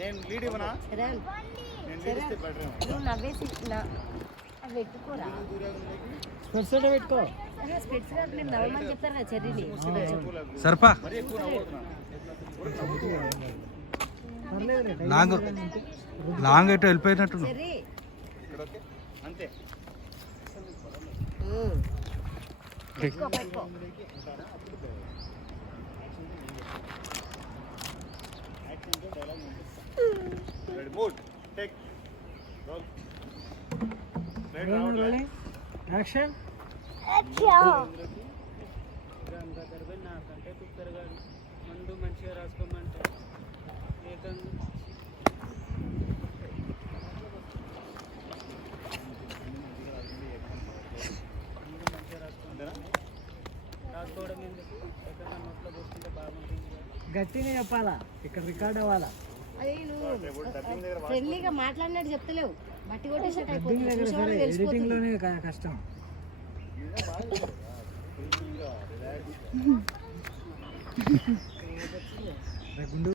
నేను లీడ్ ఇవ్వనా? నువ్వు నవ్వేసి అవి పెట్టుకోరా, స్పెట్స్ పెట్టుకో. స్పెట్స్ నేను నవ్వమని చెప్తాను కదా చెర్రీని. సర్పా లాంగ్ లాంగ్ అయితే వెళ్ళిపోయినట్టు. చెర్రీ అంతే. పెట్టుకో పెట్టుకో. Ready mood take roll. Action. నాకంటే కుక్కర్ గారు మందు మంచిగా రాసుకోమంటే ఏకంగా రాసుకోవడం ఎందుకు ఎక్కడ నోట్లో పోసుకుంటే బాగుంటుంది. గట్టిగా చెప్పాలా, ఇక్కడ రికార్డ్ అవ్వాలా. అది నువ్వు ఫ్రెండ్లీగా మాట్లాడినట్టు చెప్తలేవు, బట్టి కొట్టేసినట్టు ఎడిటింగ్ దగ్గర సరే, ఎడిటింగ్ లోనే కష్టం. గుండు